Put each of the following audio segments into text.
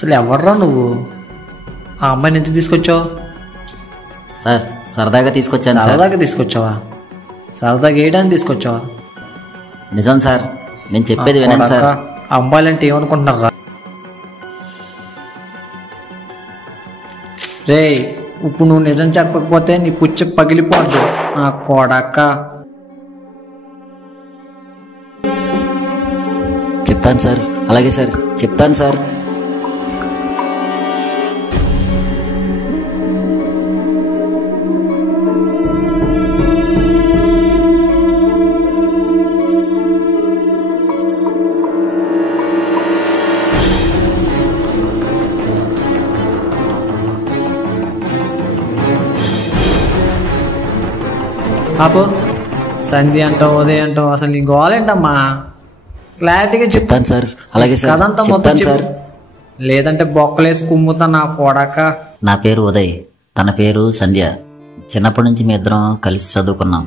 అసలు ఎవర్రా నువ్వు? ఆ అమ్మాయిని ఎందుకు తీసుకొచ్చావు? సార్ సరదాగా తీసుకొచ్చాను సార్. సరదాగా తీసుకొచ్చావా? సరదాగా వేయడానికి తీసుకొచ్చావా? నిజం సార్, నేను చెప్పేది వినండి సార్. అమ్మాయిలంటే ఏమనుకుంటున్నారా? రే, ఇప్పుడు నువ్వు నిజం చెప్పకపోతే నీ పుచ్చ పగిలిపోద్దు నా కొడక. చెప్తాను సార్, అలాగే సార్, చెప్తాను సార్. ఆపు. సంధ్య అంటావు, ఉదయం అంటావు, అసలు నీ గోలేంటమ్మా? క్లారిటీగా చెప్తాను సార్, అలాగే సార్, కదంతా మొత్తం సార్. లేదంటే బొక్కలేసి కుమ్ముతా నా కొడక. నా పేరు ఉదయ్, తన పేరు సంధ్య. చిన్నప్పటి నుంచి మీ ఇద్దరం కలిసి చదువుకున్నాం.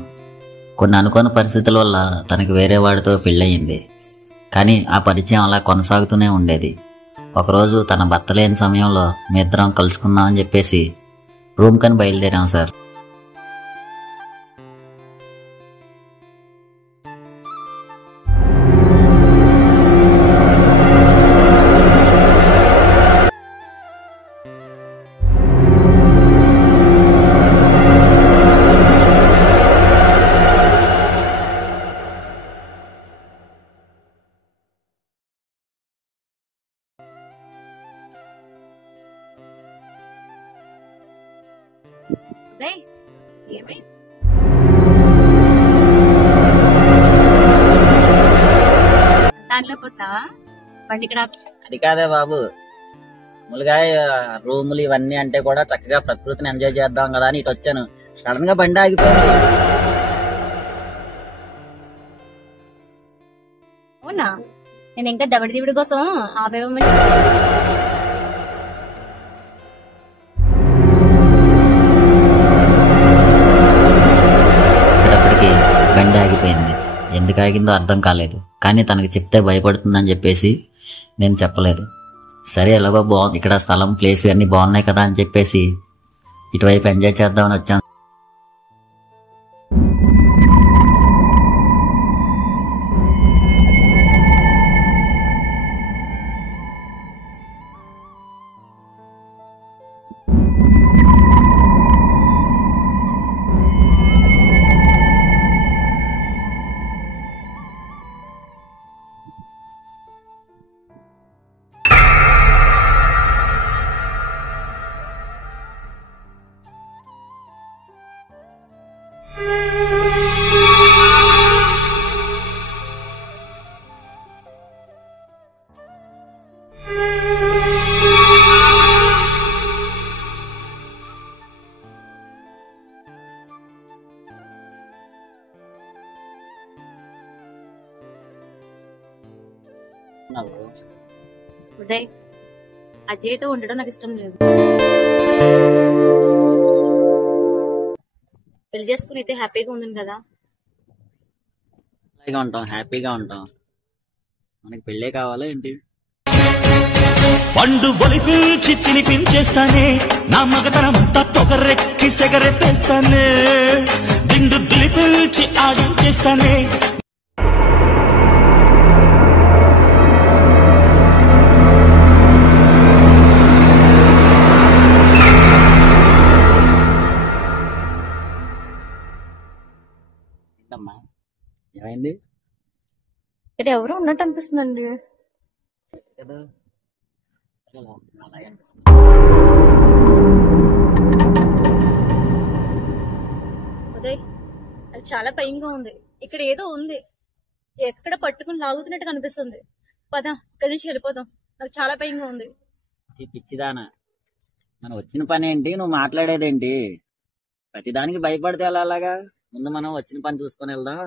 కొన్ని అనుకోని పరిస్థితుల వల్ల తనకి వేరే వాడితో పెళ్ళయింది. కానీ ఆ పరిచయం అలా కొనసాగుతూనే ఉండేది. ఒకరోజు తన భర్త లేని సమయంలో మీ ఇద్దరం కలుసుకుందామని చెప్పేసి రూమ్ కని బయలుదేరాం సార్. అది కాదే బాబు, మామూలుగా రూములు ఇవన్నీ అంటే కూడా చక్కగా ప్రకృతిని ఎంజాయ్ చేద్దాం కదా అని ఇటు వచ్చాను. సడన్ గా బండి ఆగిపోయింది. అవునా? నేను ఇంకా దవడి దివిడి కోసం ఆపేవమని. ఇప్పటికి బండి ఆగిపోయింది. ఎందుకు ఆగిందో అర్థం కాలేదు. కానీ తనకి చెప్తే భయపడుతుందని చెప్పేసి నేను చెప్పలేదు. సరే ఎలాగో బాగుంది, ఇక్కడ స్థలం ప్లేస్ అన్నీ బాగున్నాయి కదా అని చెప్పేసి ఇటువైపు ఎంజాయ్ చేద్దామని వచ్చాను. ఉదయ్, అజయ్తో ఉండడం నాకు ఇష్టం లేదు. పెళ్లి చేసుకుని అయితే హ్యాపీగా ఉంది కదా? హ్యాపీగా ఉంటాం. మనకి పెళ్ళే కావాలా ఏంటి? పండు బలిపీల్చి తినిపించేస్తానే, నా మగతనంతా పొగరెక్కి సెగరెట్టేస్తానే, దిండు దిలిపీల్చి ఆడించేస్తానే. ఏమైంది? ఇక్కడ ఎవరు ఉన్నట్టు అనిపిస్తుందండి. ఉదయ్, అది చాలా భయంగా ఉంది. ఇక్కడ ఏదో ఉంది, ఎక్కడ పట్టుకుని లాగుతున్నట్టు కనిపిస్తుంది. పద, ఇక్కడి నుంచి వెళ్ళిపోదాం. నాకు చాలా భయంగా ఉంది. పిచ్చిదానా, మనం వచ్చిన పని ఏంటి, నువ్వు మాట్లాడేదేంటి? ప్రతిదానికి భయపడితే అలాగా? ముందు మనం వచ్చిన పని చూసుకొని వెళ్దాం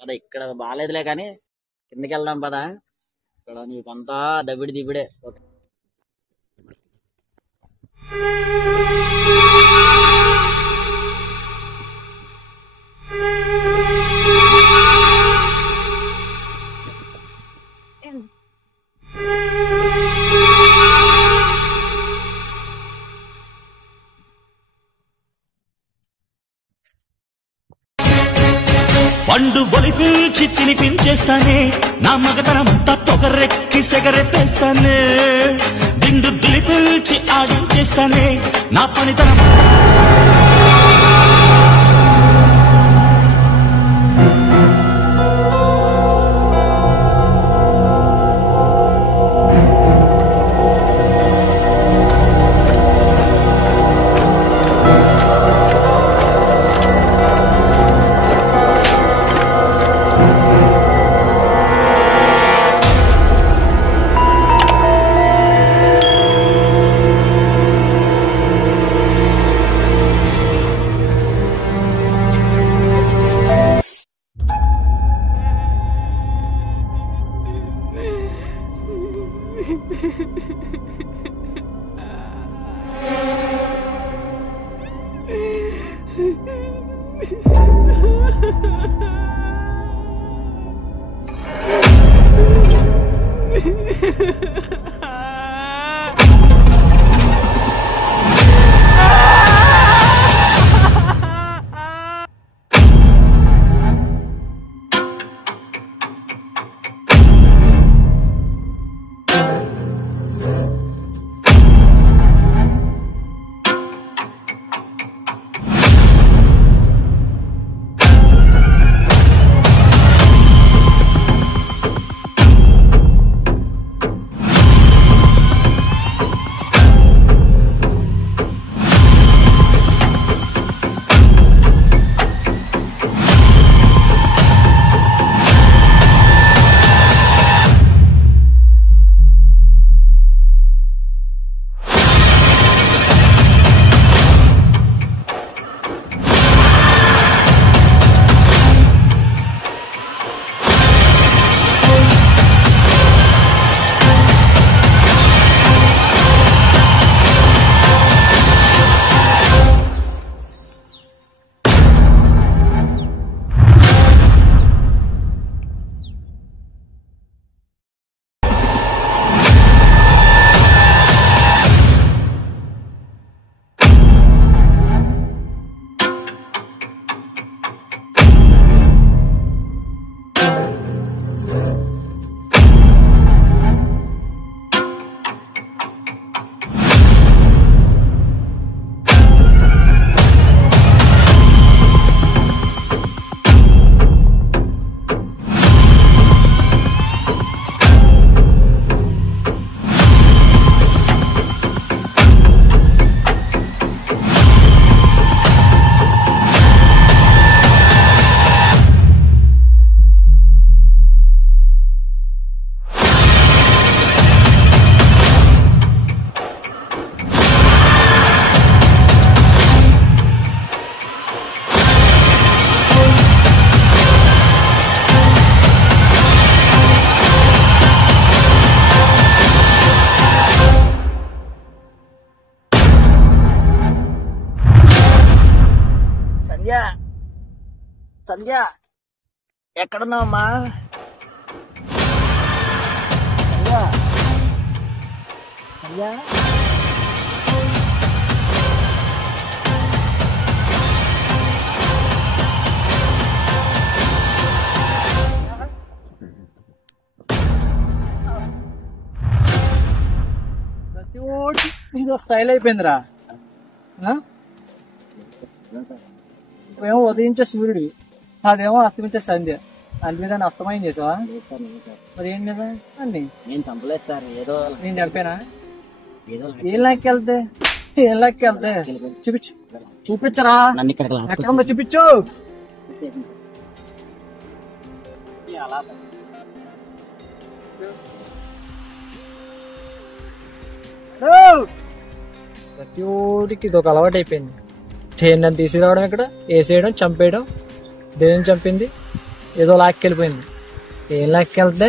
పద. ఇక్కడ బాగాలేదులే కానీ కిందకి వెళ్దాం పదా. ఇక్కడ నీకంతా దబిడి దిబిడే. పండు బొలిపించి తినిపించేస్తానే నా మగతనమంతా తొగరెక్కి సెగరెట్టేస్తానే దిండు దులిపించి ఆడించేస్తానే నా పనితనం సంధ్య ఎక్కడున్నావమ్మా? సంధ్య సంధ్య ప్రతి ఓటి ఇది స్టైల్ అయిపోయిందిరా. ఇప్పుడేమో ఉదయించే సూర్యుడివి, అదేమో అస్తమించే సంధ్య. దాని మీద అస్తమయం చేసావా? మరి ఏం మీద అన్ని నేను చంపలేదు సార్, ఏదో నేను చంపానా? ఏదో ఏం లాక్కెళ్తే ఏం లాక్కెళ్తే చూపించు, చూపించరా? నన్ను ఇక్కడ ఎక్కడ ఉందో చూపించు. ప్రతి ఓడికి ఇది ఒక అలవాటు అయిపోయింది. దేన్ని తీసుకురావడం, ఇక్కడ వేసేయడం, చంపేయడం. దేని చంపింది? ఏదో లాక్కెళ్ళిపోయింది. ఏం లాక్కెళ్తే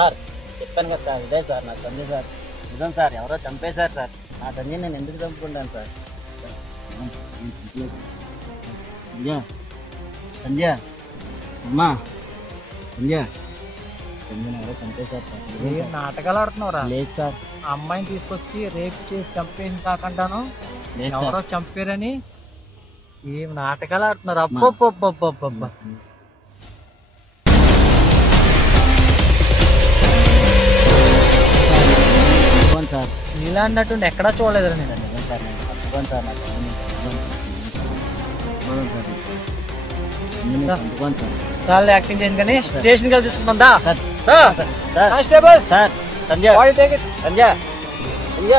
సార్ చెప్పాను కదా సార్, ఇదే సార్ నా సంధ్య సార్. నిజం సార్, ఎవరో చంపేశారు సార్. నా సంధ్య నేను ఎందుకు చంపుకుంటాను సార్? సంధ్య, సంధ్య, అమ్మా సంధ్య, సంధ్యను ఎవరో చంపేశారు సార్. ఏం నాటకాలు ఆడుతున్నావురా? లేదు సార్, ఆ అమ్మాయిని తీసుకొచ్చి రేపు చేసి చంపేసి కాకుండాను లేదు ఎవరో సార్. చంపారని ఏం నాటకాలు ఆడుతున్నారు? అబ్బబ్బబ్బబ్బబ్బ. చంపుకోను సార్, ఇలాంటి ఎక్కడా చూడలేదురా నేను. నిజం సార్, నేను చంపుకోను సార్. నా సంధ్యని చంపుకోను సార్. చంపుకోను సార్. చాలా యాక్టింగ్ చేయండి కానీ స్టేషన్కి వెళ్ళి చూసుకుందా sir, sir, constable sir, Sandhya, body take it. Sandhya, Sandhya.